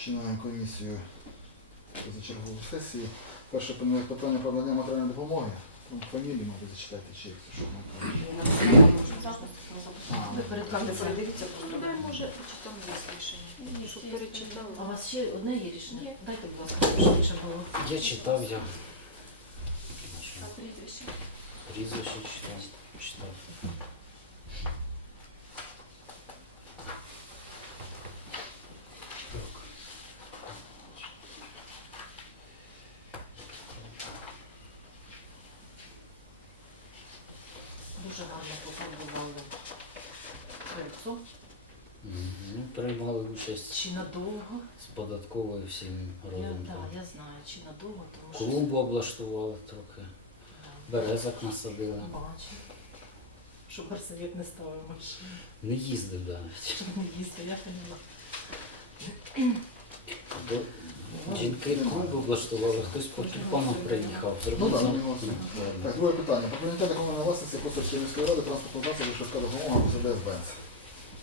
Починаємо комісію позачергову сесію. Перше питання- питання про надання матеріальної допомоги. Там Фамілії, мабуть, зачитайте, чи як це, що кінцем. передивіться, Ну, може, чи там є рішення. Щоб А у вас ще одне є рішення? Є. Дайте, будь ласка, щоб було. Я читав, я А прізвище? прізвище читав. читав. Дуже гарно пофарбували крильцо. Ну, приймали участь Чи надовго? з податковою всім Я, родом. да, я знаю, чи надовго, тому що... Клумбу облаштували трохи, березок насадили. Бачу. Щоб горсовет не ставив машину. Не їздив навіть. Щоб не їздив, я поняла. Жінки клумбу облаштували, хтось по тюльпанам приїхав. Ну так, друге питання. Про прийняття комунальної власності Косовської міської ради транспортного засобу швидка допомога Мерседес Бенц.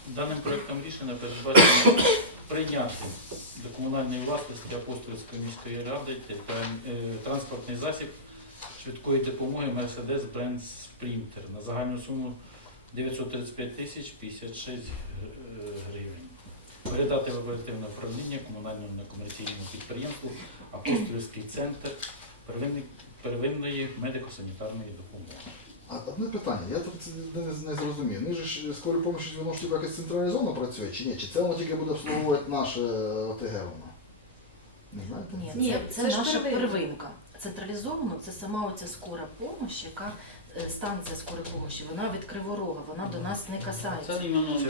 Даним проектом рішення передбачено прийняти до комунальної власності Апостольської міської ради та, е, транспортний засіб швидкої допомоги Mercedes-Benz Sprinter на загальну суму 935 тисяч 56 е, гривень. Передати в оперативне управління комунальному некомерційному підприємству Апостольський центр первинної, медико-санітарної допомоги. А одне питання, я тут не, не зрозумів. Ми ж скорі помощі, воно ж якось централізовано працює чи ні? Чи це воно тільки буде обслуговувати наше ОТГ воно? Не знаєте? Ні, Ні, це, це, це ж наша первинка. Централізовано це сама оця скора помощь, яка е, станція скорої помощі, вона від Криворога, вона до нас не касається.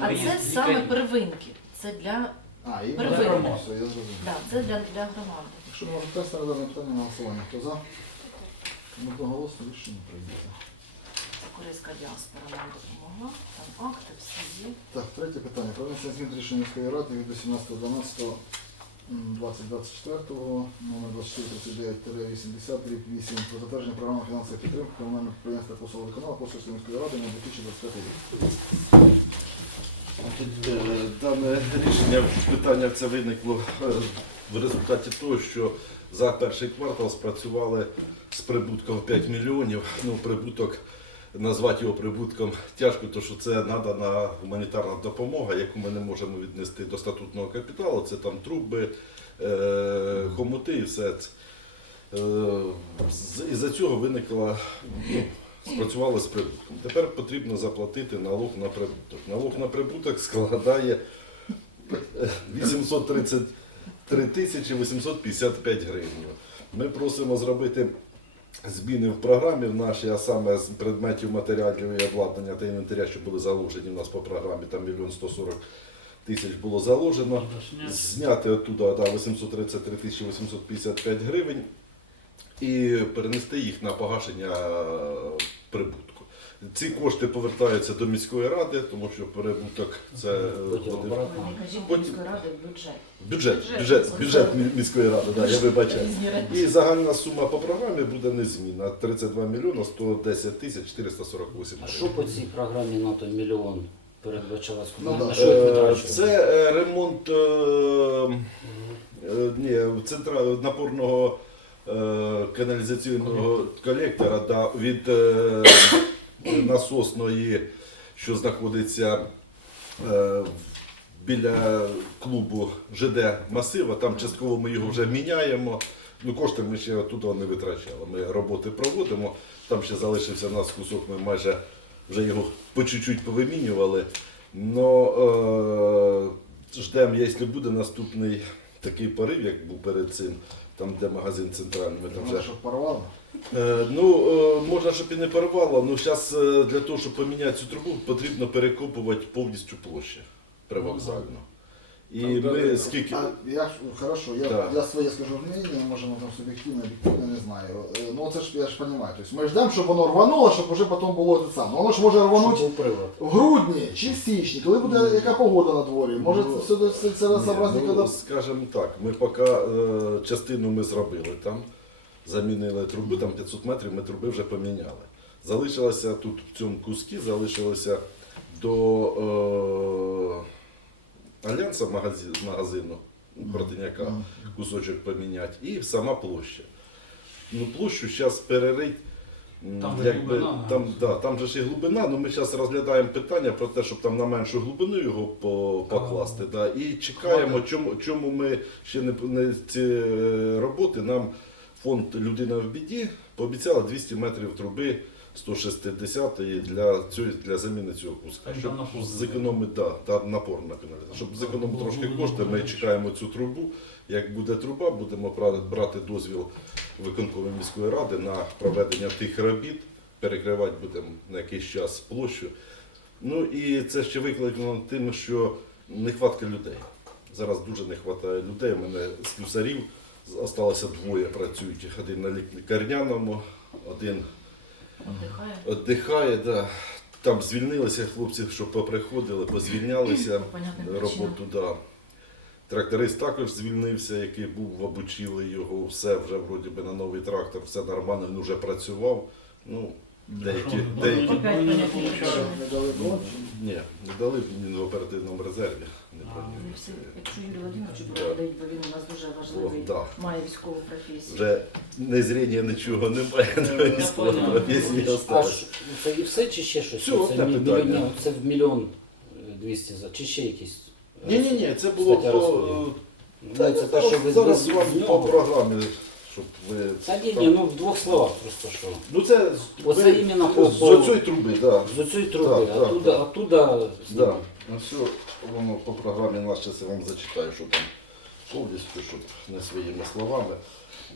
А це саме первинки. Це для, А, і Первинна. громади. Я зрозумів. да, це для, для громади. Якщо ми можемо тест на дане питання на голосування, хто за? Тому одноголосно рішення прийняти. Це корейська діаспора нам допомогла. Там акти всі є. Так, третє питання. Про внесення змін до рішення міської ради від 18.12.2024 номер 2439-80 рік 8 про затвердження програми фінансової підтримки комунального підприємства послуг виконала Апостольської міської ради на 2025 рік. Е, Дане рішення питання це виникло е, в результаті того, що за перший квартал спрацювали з прибутком 5 мільйонів. Ну, прибуток назвати його прибутком тяжко, тому що це надана гуманітарна допомога, яку ми не можемо віднести до статутного капіталу. Це там труби, е, хомути і все це. Е, з- Із-за цього виникла ну, спрацювали з прибутком. Тепер потрібно заплатити налог на прибуток. Налог на прибуток складає е, 833 тисячі 855 гривень. Ми просимо зробити зміни в програмі в нашій, а саме з предметів матеріалів і обладнання та інвентаря, що були заложені в нас по програмі, там 1 140 тисяч було заложено. Зняти оттуда да, 833 тисячі 855 гривень і перенести їх на погашення прибутку. Ці кошти повертаються до міської ради, тому що прибуток це е, Потім ради бюджет. бюджет, Бюджет. бюджет, бюджет мі- міської ради, да, я вибачаю. І загальна сума по програмі буде незмінна 32 мільйона 110 тисяч 448 А що по цій програмі на той мільйон передбачалось? Ну, да. На що їх Е? Це е, ремонт е, е, ні, центра напорного е, каналізаційного колектора да, від е, насосної, що знаходиться е, біля клубу ЖД Масива. Там частково ми його вже міняємо. Ну, кошти ми ще туди не витрачали. Ми роботи проводимо. Там ще залишився у нас кусок, ми майже вже його по чуть-чуть повимінювали. Но е, ждемо, якщо буде наступний такий порив, як був перед цим, там де магазин центральний, ми там вже порвало? Е, Ну, е, можна, щоб і не порвало, але зараз для того, щоб поміняти цю трубу, потрібно перекопувати повністю площу привокзальну. І Там ми далі, скільки. А, я, ж- хорошо, я, Да. я своє скажу мнение, може воно там суб'єктивне, об'єктивне, не знаю. Е, Ну це ж я ж розумію. Тобто ми ждемо, щоб воно рвануло, щоб вже потім було те саме. Воно ж може рванути в грудні чи в січні, коли буде яка погода на дворі. Може Ну, це все це, це Ні, сообразно, ну, коли... скажімо так, ми поки е, частину ми зробили там, замінили труби, там 500 метрів ми труби вже поміняли. Залишилося тут в цьому кускі, залишилося до е, Альянса магазин, магазину, Братиняка кусочок поміняти, і сама площа. Ну, площу зараз перерить. Там якби, глибина, там, да, там же ж і глибина, але ми зараз розглядаємо питання про те, щоб там на меншу глибину його по, покласти. Да, і чекаємо, чому, чому ми ще не, не ці е, роботи. Нам фонд Людина в біді пообіцяла 200 метрів труби 160 для, цього, для заміни цього куска. Щоб зекономити, да, та напор на каналі. Щоб зекономити Ну, трошки ну, кошти, ми ну, чекаємо цю трубу. Як буде труба, будемо брати дозвіл виконкому міської ради на проведення тих робіт, перекривати будемо на якийсь час площу. Ну і це ще викликано тим, що нехватка людей. Зараз дуже не вистачає людей. У мене з залишилося двоє працюючих. Один на лікарняному, один віддихає. Да. Там звільнилися хлопці, що поприходили, позвільнялися Понятна роботу. Да. Тракторист також звільнився, який був, обучили його, все вже вроді би на новий трактор, все нормально, він вже працював. Ну, деякі, деякі ну, чи- ні, не дали в оперативному резерві. Не. Ну, все, Якщо Юрій Володимирович Да. проводить, бо він у нас дуже важливий, О, да. має військову професію. Вже не зріння, нічого немає, на військовій понятно. професії осталось. це і все чи ще щось? Все, це, мільйон, в мільйон е, двісті за чи ще якісь? е, Ні, ні, ні, це було по, е, Ну, це те, що ви зараз вам по програмі, щоб ви. Та ні, ні, ну в двох словах просто що. Ну це Оце ви- іменно по- з по- труби, так. Да. З оцієї труби, Так, так, оттуда, так. оттуда Да. Ну все, воно по програмі нас зараз я вам зачитаю, що там повністю, щоб не своїми словами.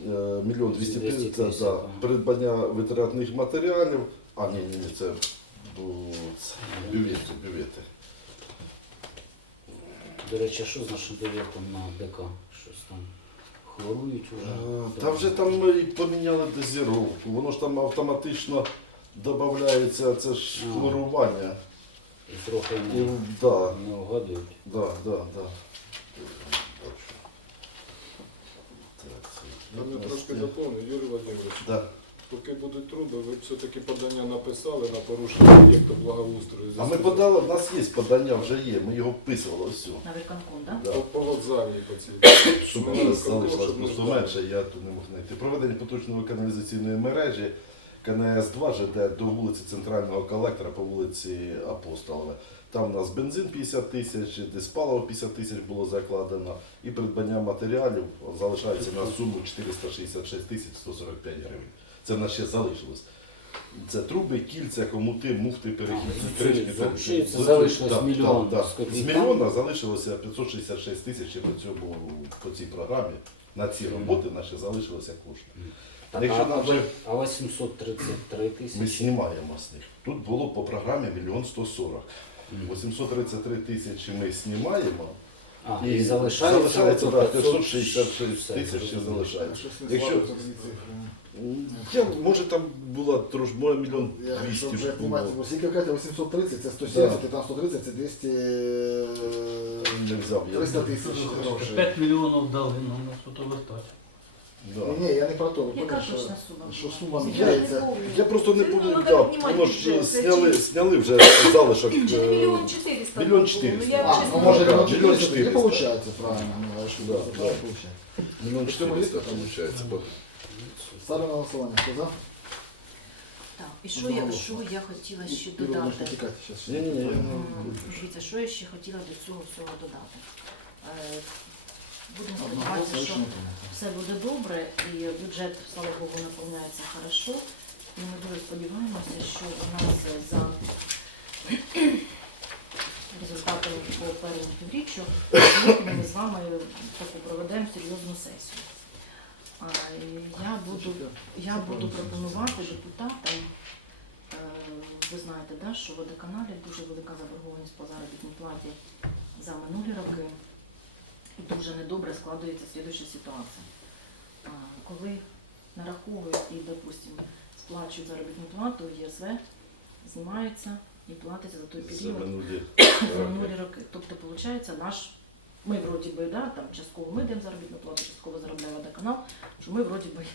Е, Мільйон двісті 200 тисяч, тисяч, ага. придбання витратних матеріалів. А, ні, ні, ні, це, бу- це бювети, бювети. До речі, що з нашим довірком на ДК? Щось там хворують вже. Е, Та вже там ми і поміняли дозіровку, воно ж там автоматично додається, це ж Ага. хлорування. І трохи І, не, да, не угадують. да, да, да. Так, це- Я трошки доповню, Юрій Володимирович. Да. Поки будуть труби, ви все-таки подання написали на порушення об'єкту благоустрою. А ми подали, в нас є подання, вже є, ми його вписували все. На виконком, так? Да. По, по вокзальній по цій. Щоб Ми у нас залишилось щоб не просто ждали. менше, я тут не мог знайти. Проведення поточної каналізаційної мережі КНС-2 ЖД до вулиці Центрального колектора по вулиці Апостолове. Там у нас бензин 50 тисяч, диспаливо 50 тисяч було закладено, і придбання матеріалів залишається на суму 466 тисяч 145 гривень. Це в нас ще залишилось. Це труби, кільця, комути, муфти, перехідні А, кришки. це- це- це З- залишилось так, мільйон так, з так. З копійками. мільйона залишилося 566 тисяч по цьому по цій програмі. На ці роботи наші залишилося кошти. Так, Якщо а, нам вже а 833 ми тисячі. знімаємо з них. Тут було по програмі мільйон 140. Мгм. 833 тисячі ми знімаємо. А, і, залишається, залишається ото да, 566 566 тисяч ще залишається. Якщо-. Я, може там була трошки, може мільйон Я, 200 щоб ж вже було. знімати, бо скільки кажете, 830, це 170, і там 130, це 200... Не взяв я. 300 тисяч грошей. 5 мільйонів дали нам на що-то вертати. Да. Ні, ні, я не про то. ви Яка що- точна сума? Що сума Я міняється. Я просто не Ну, помню, ну, да, піднімати бюджет, це сняли, чи- сняли вже залишок. Чи не е, мільйон чотириста? мільйон було? чотириста. Ну, я А, ну може мільйон мільйон 400, тоді 400. виходить, правильно. Ну, я ж Да, да. виходить. Мільйон цьому 400 виходить. Ставлю на голосування. Хто за? Так, і що я, що я хотіла ще додати? тікати. Ні-ні-ні. М, Дивіться, що я ще хотіла до цього всього додати. Е, Будемо сподіватися, що все буде добре і бюджет, слава Богу, наповняється хорошо. І ми дуже сподіваємося, що у нас за результатами по першому півріччю ми з вами таку проведемо серйозну сесію. А, Я буду, я буду пропонувати депутатам, е, ви знаєте, да, що в водоканалі дуже велика заборгованість по заробітній платі за минулі роки. І дуже недобре складується слідуюча ситуація. А, Коли нараховують і, допустимо, сплачують заробітну плату, ЄСВ знімається і платиться за той період за минулі роки. Тобто, виходить, наш, ми вроді би, да, там частково ми даємо заробітну плату, частково заробляє водоканал, що ми вроді би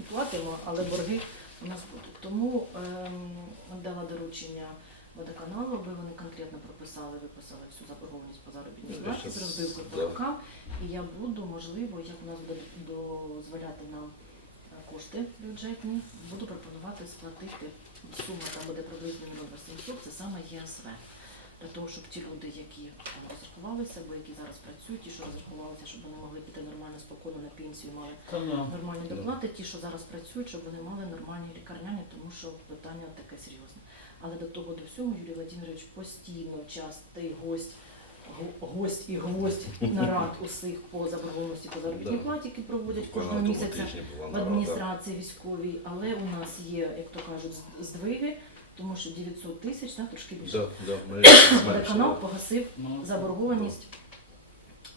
і платимо, але борги у нас будуть. Тому ем, дала доручення водоканалу, аби вони конкретно прописали, виписали всю заборгованість по заробітній платі з розбивкою по да. рокам. І я буду, можливо, як у нас буде дозволяти нам е, кошти бюджетні, буду пропонувати сплатити сума, там буде приблизно мільйон 800, це саме ЄСВ. Для того, щоб ті люди, які там розрахувалися, або які зараз працюють, ті, що розрахувалися, щоб вони могли піти нормально, спокійно на пенсію, мали нормальні доплати, ті, що зараз працюють, щоб вони мали нормальні лікарняні, тому що питання таке серйозне. Але до того до всього Юрій Владимирович постійно частий гость, го- гость і гвоздь нарад усіх по заборгованості по заробітній платі, які проводять кожного місяця в адміністрації військовій. Але у нас є, як то кажуть, здвиги, тому що 900 тисяч, да, трошки більше. Да, да, ми Водоканал зменшили. погасив Ну, заборгованість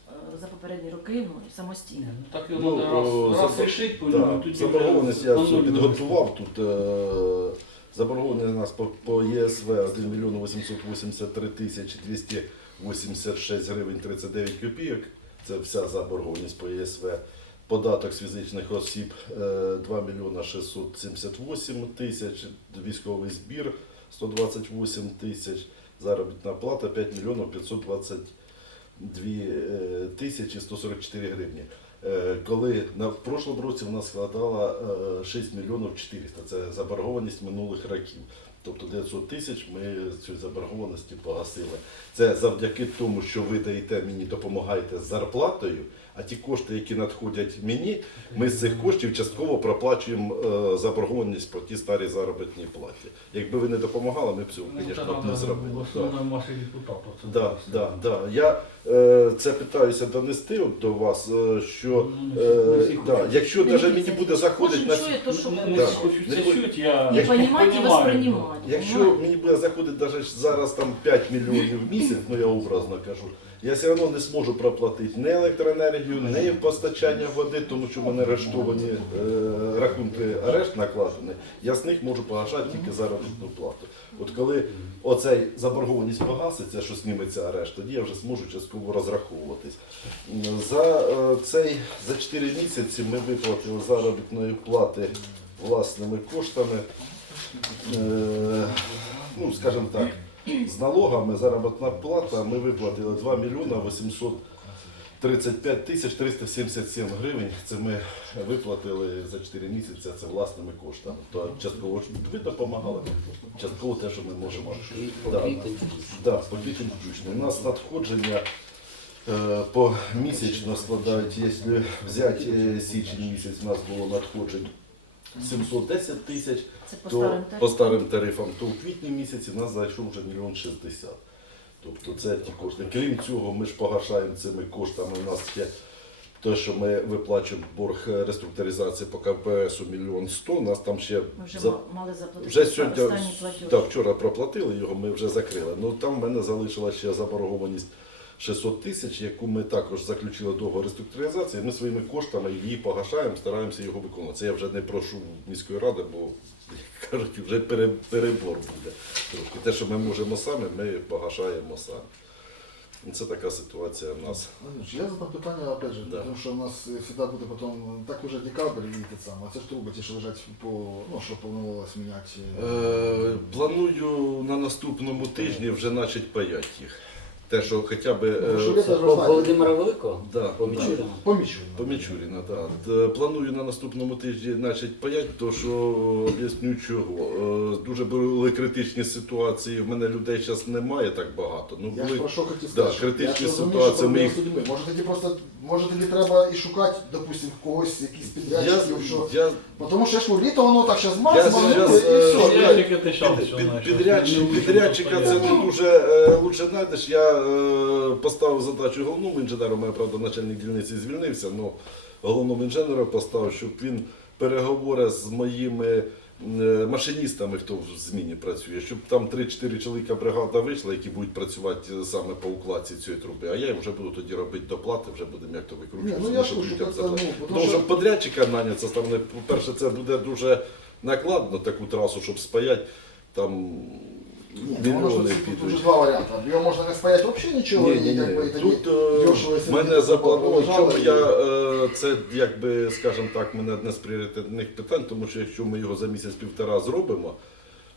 е, за попередні роки ну, ні, самостійно. ну, так його Ну, треба раз, раз забор- рішить, по Да, тоді заборгованість вже я все підготував. Тут е, заборгованість у нас по, по ЄСВ 1 мільйон 883 тисячі 286 гривень 39 копійок. Це вся заборгованість по ЄСВ. Податок з фізичних осіб е, 2 мільйона 678 тисяч, військовий збір 128 тисяч, заробітна плата 5 мільйонів 522 е, тисячі 144 гривні. Е, Коли на в прошлому році в нас складала е, 6 мільйонів 400, це заборгованість минулих років. Тобто 900 тисяч ми цієї заборгованості погасили. Це завдяки тому, що ви даєте мені, допомагаєте з зарплатою, а ті кошти, які надходять мені, ми з цих коштів частково проплачуємо е, заборгованість по тій старій заробітній платі. Якби ви не допомагали, ми б цього, Ну, звісно, не зробили. Да. Да, да, да. Я це питаюся донести от до вас, е, що Ну, всі- не е, да, якщо навіть мені буде заходити на чує то, що Да. Не я. Якщо мені буде заходити навіть зараз там 5 мільйонів в місяць, ну я образно кажу, я все одно не зможу проплатити ні електроенергію, ні постачання води, тому що в мене арештовані е, рахунки арешт накладені. Я з них можу погашати тільки заробітну плату. От коли оцей заборгованість погаситься, що зніметься арешт, тоді я вже зможу частково розраховуватись. За е, цей за 4 місяці ми виплатили заробітної плати власними коштами. Е, ну, скажімо так, з налогами заробітна плата ми виплатили 2 мільйона 835 тисяч 377 гривень. Це ми виплатили за 4 місяці, це власними коштами. То частково ви допомагали, частково те, що ми можемо. Да. Да, по квітень включно. У нас надходження е, по місячно складають, якщо взяти е, січень місяць, у нас було надходжень 710 тисяч, по то старим по тарифам. старим тарифам, то у квітні місяці в нас зайшов вже мільйон 60. Тобто це ті кошти. Крім цього, ми ж погашаємо цими коштами. У нас є те, що ми виплачуємо борг реструктуризації по КПСу мільйон 100, у нас там ще Ми вже за- мали заплатити вже сьогодні останній так, вчора проплатили його, ми вже закрили. Ну там в мене залишилася ще заборгованість 600 тисяч, яку ми також заключили договор реструктуризації. Ми своїми коштами її погашаємо, стараємося його виконувати. Це я вже не прошу міської ради, бо як кажуть, вже пере- перебор буде. Трошки те, що ми можемо самі, ми погашаємо самі. Це така ситуація в нас. Я задам питання, опять же, Да. тому що у нас завжди буде потім, так уже декабрь і те саме, а це ж труби ті, що лежать по, ну, що планувалось міняти. Е, планую на наступному тижні вже почати паяти їх. Те, що хоча б. е, Ну, Це теж. Володимира Великого? Да, помічуріна да. Мічуріна? Помічу. По да. так. Планую на наступному тижні значить, паять, то що об'ясню чого. Е, Дуже були критичні ситуації. В мене людей зараз немає так багато. Ну, Я ж були... про що хотів Да, сказати. критичні я ж розумію, ситуації, що ми їх-. Може тоді просто, може тоді треба і шукати, допустим, когось, якісь підрядчиків, що... я, Тому що я ж літо воно так зараз Я зараз, і е, все. Блядь. ти щас під, під, підрядчик, не підрядчика це не дуже е, лучше знайдеш. Я е, поставив задачу головному інженеру, мене, правда, начальник дільниці звільнився, але головному інженеру поставив, щоб він переговори з моїми машиністами, хто в зміні працює, щоб там 3-4 чоловіка бригада вийшла, які будуть працювати саме по укладці цієї труби. А я їм вже буду тоді робити доплати, вже будемо як то викручуватися. ну я щоб слушаю, людям це, заплатити. ну, Тому тому що що... подрядчика наняться сторони, по-перше, це буде дуже накладно таку трасу, щоб спаяти там Ні, ну воно мільйони тут, тут підуть. вже два варіанти. Його можна не спаяти взагалі нічого, Ні, і ні, якби і тоді Тут е, дешево, якщо мене заплановано, чому я е, це якби, скажімо так, мене одне з пріоритетних питань, тому що якщо ми його за місяць-півтора зробимо,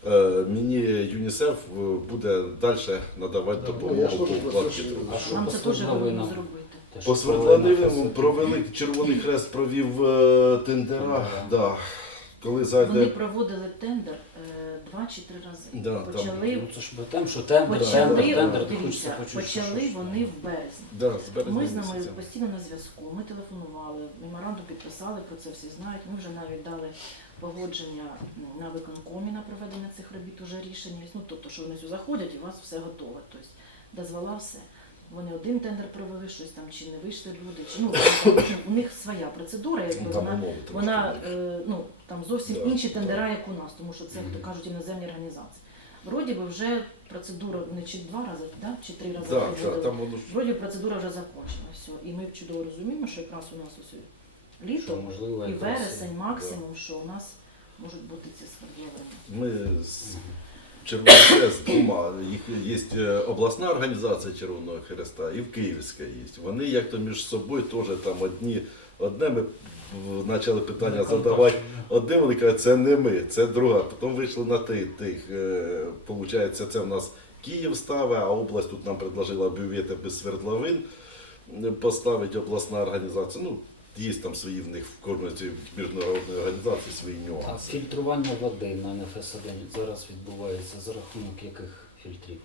е, мені ЮНІСЕФ е, буде далі надавати Ну, я допомогу по про ж- А що Нам це теж свердловинам? потрібно зробити. Те, По свердловинам провели Червоний Хрест провів е, тендера. Да. Коли Вони проводили тендер два чи три рази. Да, там, почали Ну це ж бо тем, що тендер, почали, тендер, тендер, ти дивіться, почути. що- почали що- вони в березні. Да, з березня Ми з ними місяця. постійно на зв'язку. Ми телефонували, меморандум підписали, про це всі знають. Ми вже навіть дали погодження на виконкомі на проведення цих робіт уже рішення. Ну тобто, що вони сюди заходять і у вас все готове. Тобто дозвола все. Вони один тендер провели, щось там чи не вийшли люди, чи ну у них своя процедура, якби Там вона умови трошки вона е, ну там зовсім Да, інші да. тендера, як у нас, тому що це Мгм. хто кажуть іноземні організації. Вроді би вже процедура не чи два рази, да? чи три рази Да, проводили. да, там воно ж Вроді процедура вже закончена. Все. І ми чудово розуміємо, що якраз у нас ось що, можливо, і якраз- вересень максимум, що у нас можуть бути ці свердловини. Ми з Червоного Хрест двома. Їх є е, обласна організація Червоного Хреста і в Київська є. Вони як-то між собою теж там одні. Одне ми почали питання задавати. Одним вони кажуть, це не ми, це друга. Потім вийшли на тих. тих. е, Получається, це в нас Київ ставить, а область тут нам предложила бювети без свердловин поставити обласна організація. Ну, є там свої в них в кожної міжнародної організації свої А нюанси. фільтрування води на НФС-1 зараз відбувається за рахунок яких фільтрів?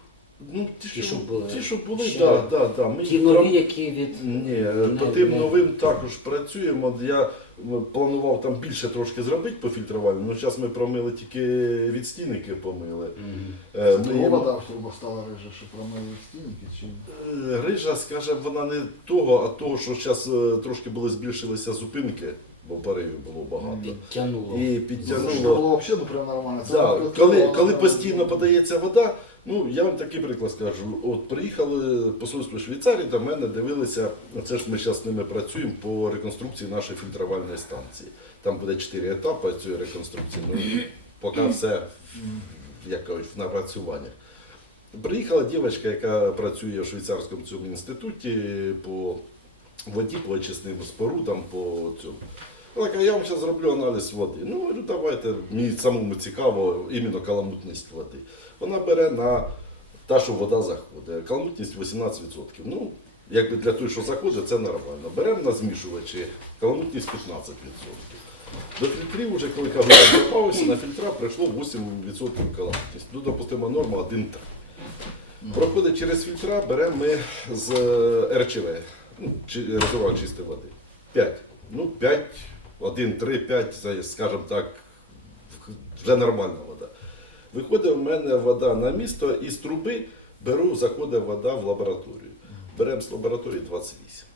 Ну, ті, що, були. ті, що були, Ще- так, так, так. Ми Ті їх нові, які від Ні, Не- по тим не- новим також працюємо. Я планував там більше трошки зробити по фільтруванню, але зараз ми промили тільки відстійники помили. Мгм. Е, Це ми- вода в трубах стала рижа, що промили стінки, чи Е, Грижа, скажімо, вона не того, а того, що зараз трошки були збільшилися зупинки, бо поривів було багато. підтягнуло. І Це підтягнуло. було взагалі ну, прям нормально. Це Да, коли, коли постійно подається вода, ну я вам такий приклад скажу. От приїхали посольство Швейцарії, до мене дивилися, це ж ми зараз з ними працюємо по реконструкції нашої фільтрувальної станції. Там буде чотири етапи цієї реконструкції. Ну, поки все як кажуть, в напрацюваннях. Приїхала дівчинка, яка працює в швейцарському цьому інституті по воді, по очисним спорудам, по цьому. Вона каже, я вам зараз зроблю аналіз води. Ну, говорю, давайте, мені самому цікаво, іменно каламутність води. Вона бере на та, що вода заходить. Каламутність 18%. Ну, якби для того, що заходить, це нормально. Беремо на змішувачі, каламутність 15%. До фільтрів, вже коли каламутність добавився, на фільтра прийшло 8% каламутність. Ну, допустимо, норма 1,3. Проходить через фільтра, беремо ми з е, РЧВ, ну, резервуар чистої води. 5. Ну, 5, 1, 3, 5, це, скажімо так, вже нормальна вода. Виходить в мене вода на місто, і з труби беру, заходить вода в лабораторію. Беремо з лабораторії 28.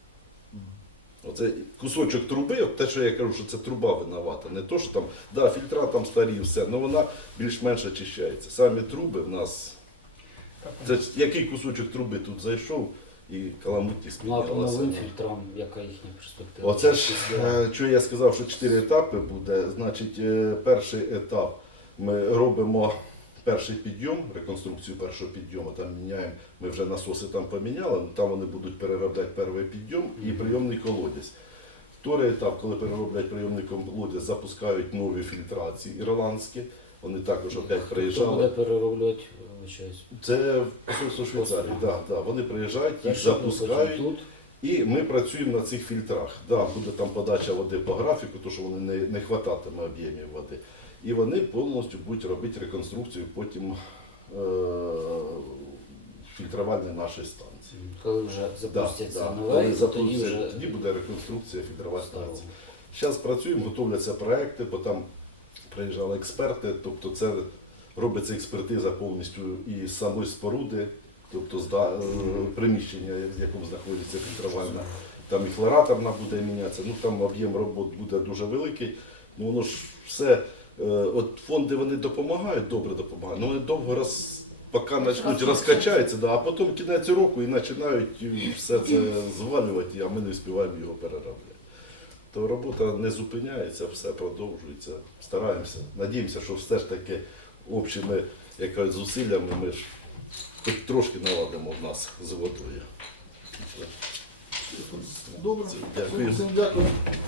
Оце кусочок труби, от те, що я кажу, що це труба винувата. Не то, що там, да, фільтра там старі, все, але вона більш-менш очищається. Самі труби в нас. Це який кусочок труби тут зайшов і каламутність Ну а по піднялася. новим фільтрам, яка їхня перспектива? Оце ж, е, що я сказав, що чотири етапи буде. Значить, е, перший етап ми робимо перший підйом, реконструкцію першого підйому, там міняємо, ми вже насоси там поміняли, ну, там вони будуть переробляти перший підйом і прийомний колодязь. Вторий етап, коли перероблять прийомний колодязь, запускають нові фільтрації ірландські. Вони також опять Хто буде приїжджали. перероблювати, вибачаюсь. Це посольство Швейцарії. Да, да. Вони приїжджають, їх запускають. тут. І ми працюємо на цих фільтрах. Да, буде там подача води по графіку, тому що вони не, не хвататиме об'ємів води. І вони повністю будуть робити реконструкцію потім е- фільтрування нашої станції. Коли вже Да, запустяться да. нове, Коли тоді вже тоді буде реконструкція Старого. станції. Зараз працюємо, готовляться проекти, бо там приїжджали експерти, тобто це робиться експертиза повністю і самої споруди, тобто зда- е, приміщення, в якому знаходиться фільтрувальна. Там і хлораторна буде мінятися, ну там об'єм робот буде дуже великий. Ну воно ж все, е, от фонди вони допомагають, добре допомагають, але вони довго роз. Поки почнуть розкачаються, да, а потім кінець року і починають е, все це звалювати, а ми не встигаємо його переробляти. То робота не зупиняється, все продовжується. Стараємося. Надіємося, що все ж таки общими якось зусиллями ми ж хоч трошки наладимо в нас з водою. Добре. Дякую. Всім дякую.